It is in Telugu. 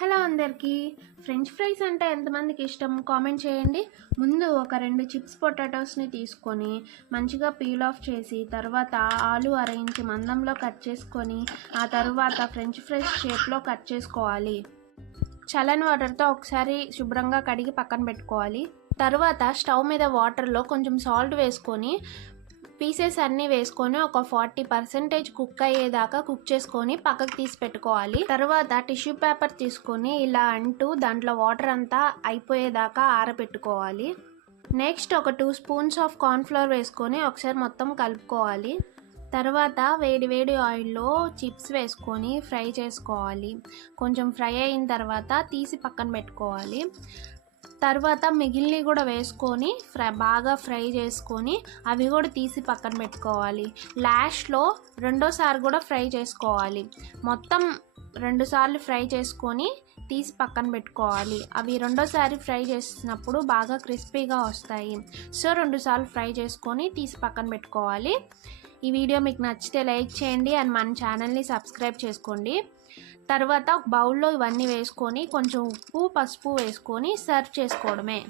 హలో అందరికీ. ఫ్రెంచ్ ఫ్రైస్ అంటే ఎంతమందికి ఇష్టం కామెంట్ చేయండి. ముందు ఒక 2 చిప్స్ పొటాటోస్ని తీసుకొని మంచిగా పీల్ ఆఫ్ చేసి తర్వాత ఆలు అరేంజ్ మందంలో కట్ చేసుకొని ఆ తర్వాత ఫ్రెంచ్ ఫ్రైస్ షేప్లో కట్ చేసుకోవాలి. చల్లని వాటర్తో ఒకసారి శుభ్రంగా కడిగి పక్కన పెట్టుకోవాలి. తర్వాత స్టవ్ మీద వాటర్లో కొంచెం సాల్ట్ వేసుకొని పీసెస్ అన్నీ వేసుకొని ఒక 40% కుక్ అయ్యేదాకా కుక్ చేసుకొని పక్కకు తీసి పెట్టుకోవాలి. తర్వాత టిష్యూ పేపర్ తీసుకొని ఇలా అంటూ దాంట్లో వాటర్ అంతా అయిపోయేదాకా ఆరబెట్టుకోవాలి. నెక్స్ట్ ఒక 2 స్పూన్స్ ఆఫ్ కార్న్ఫ్లవర్ వేసుకొని ఒకసారి మొత్తం కలుపుకోవాలి. తర్వాత వేడి ఆయిల్లో చిప్స్ వేసుకొని ఫ్రై చేసుకోవాలి. కొంచెం ఫ్రై అయిన తర్వాత తీసి పక్కన పెట్టుకోవాలి. తర్వాత మిగిలినవి కూడా వేసుకొని బాగా ఫ్రై చేసుకొని అవి కూడా తీసి పక్కన పెట్టుకోవాలి. లాస్ట్లో రెండోసారి కూడా ఫ్రై చేసుకోవాలి. మొత్తం 2 సార్లు ఫ్రై చేసుకొని తీసి పక్కన పెట్టుకోవాలి. అవి రెండోసారి ఫ్రై చేసినప్పుడు బాగా క్రిస్పీగా వస్తాయి. సో 2 సార్లు ఫ్రై చేసుకొని తీసి పక్కన పెట్టుకోవాలి. ఈ వీడియో మీకు నచ్చితే లైక్ చేయండి అండ్ మన ఛానల్ని సబ్స్క్రైబ్ చేసుకోండి. తర్వాత ఒక బౌల్లో ఇవన్నీ వేసుకొని కొంచెం ఉప్పు పసుపు వేసుకొని సర్వ్ చేసుకోవడమే.